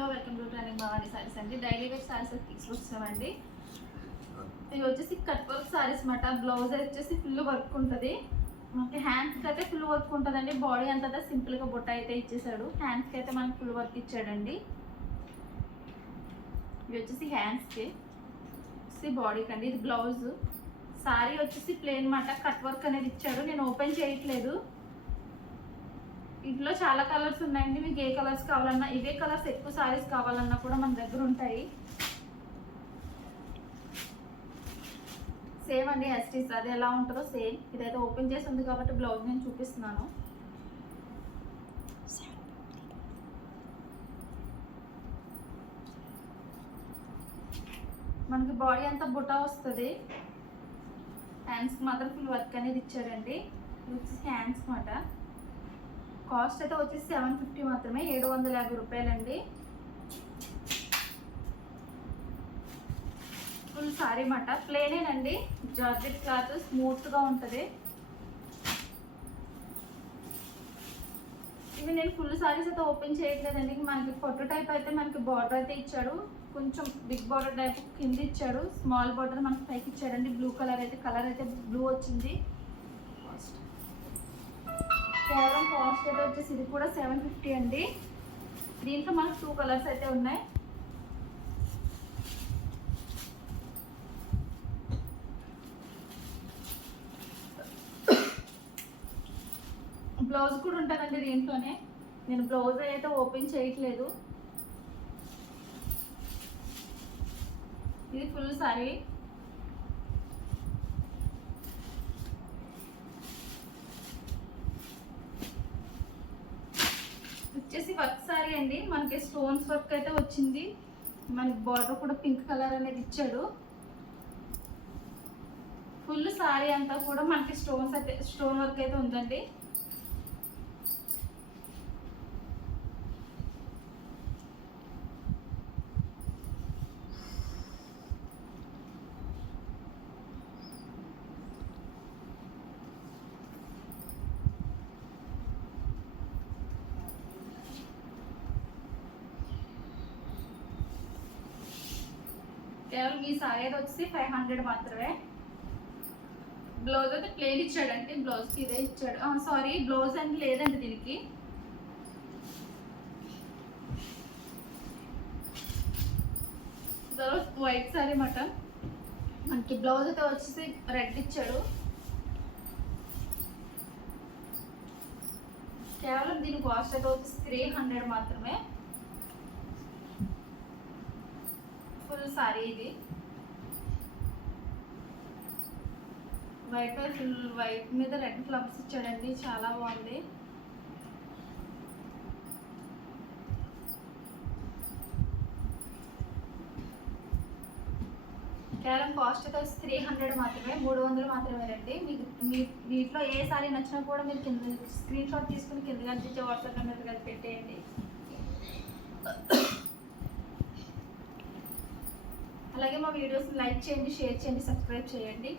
Hello welcome to training Bhavani Sarees అండి. Daily wear saris తీసుకొచ్చామండి. ఇవి వచ్చేసి కట్ వర్క్ సారీస్ మాట. బ్లౌజ్ వచ్చేసి ఫుల్ వర్క్ ఉంటుంది. మనకి హ్యాండ్స్కి అయితే ఫుల్ వర్క్ ఉంటుందండి. బాడీ అంతా సింపుల్గా బొట్ట అయితే ఇచ్చేసాడు. హ్యాండ్స్కి అయితే మనకి ఫుల్ వర్క్ ఇచ్చాడండి. ఇవి వచ్చేసి హ్యాండ్స్కి బాడీకి అండి. ఇది బ్లౌజ్. సారీ వచ్చేసి ప్లెయిన్ మాట. కట్ వర్క్ అనేది ఇచ్చాడు. నేను ఓపెన్ చేయట్లేదు. ఇంట్లో చాలా కలర్స్ ఉన్నాయండి. మీకు ఏ కలర్స్ కావాలన్నా, ఇవే కలర్స్ ఎక్కువ సారీస్ కావాలన్నా కూడా మన దగ్గర ఉంటాయి. సేమ్ అండి ఎస్టీస్ అది ఎలా ఉంటుందో సేమ్. ఇదైతే ఓపెన్ చేసి ఉంది కాబట్టి బ్లౌజ్ నేను చూపిస్తున్నాను. మనకి బాడీ అంతా బుట్ట వస్తుంది. హ్యాండ్స్కి మాత్రం ఫుల్ వర్క్ అనేది ఇచ్చారండి. ఇది వచ్చేసి హ్యాండ్స్ మాట. కాస్ట్ అయితే వచ్చేసి 750 మాత్రమే, 750 రూపాయలండి. ఫుల్ సారీ మాట. ప్లేనేనండి, జార్జెట్ క్లాత్ స్మూత్గా ఉంటుంది. ఇవి నేను ఫుల్ సారీస్ అయితే ఓపెన్ చేయట్లేదండి. మనకి పొట్టు టైప్ అయితే మనకి బార్డర్ అయితే ఇచ్చాడు. కొంచెం బిగ్ బార్డర్ టైప్ కింద ఇచ్చాడు. స్మాల్ బార్డర్ మనకి పైకి ఇచ్చాడండి. బ్లూ కలర్ అయితే బ్లూ వచ్చింది. కేవలం కాస్ట్ అయితే వచ్చేసి ఇది కూడా 750 అండి. దీంట్లో మనకు 2 కలర్స్ అయితే ఉన్నాయి. బ్లౌజ్ కూడా ఉంటుందండి దీంట్లోనే. నేను బ్లౌజ్ అయితే ఓపెన్ చేయట్లేదు. ఇది ఫుల్ సారీ. వచ్చేసి వర్క్ సారీ అండి. మనకి స్టోన్స్ వర్క్ అయితే వచ్చింది. మనకి బార్డర్ కూడా పింక్ కలర్ అనేది ఇచ్చాడు. ఫుల్ సారీ అంతా కూడా మనకి స్టోన్ వర్క్ అయితే ఉందండి. కేవలం ఈ సారీ అయితే వచ్చి 500 మాత్రమే. బ్లౌజ్ అయితే ప్లేన్ ఇచ్చాడండి. బ్లౌజ్కి ఇదే ఇచ్చాడు. సారీ, బ్లౌజ్ అని లేదండి దీనికి. వైట్ సారీ మాట. మనకి బ్లౌజ్ అయితే వచ్చేసి రెడ్ ఇచ్చాడు. కేవలం దీని కాస్ట్ అయితే వచ్చేసి 300 మాత్రమే. ఫుల్ సారీ ఇది. ఫుల్ వైట్ మీద రెడ్ ఫ్లవర్స్ ఇచ్చాడండి. చాలా బాగుంది. కేవలం కాస్ట్ అయితే 300 మాత్రమే, 300 మాత్రమే రండి. మీకు వీటిలో ఏ సారీ నచ్చినా కూడా మీరు కింద స్క్రీన్ షాట్ తీసుకుని కింద కనిపించే వాట్సాప్ నెంబర్ కలిపి పెట్టేయండి. అలాగే మా వీడియోస్ని లైక్ చేయండి, షేర్ చేయండి, సబ్స్క్రైబ్ చేయండి.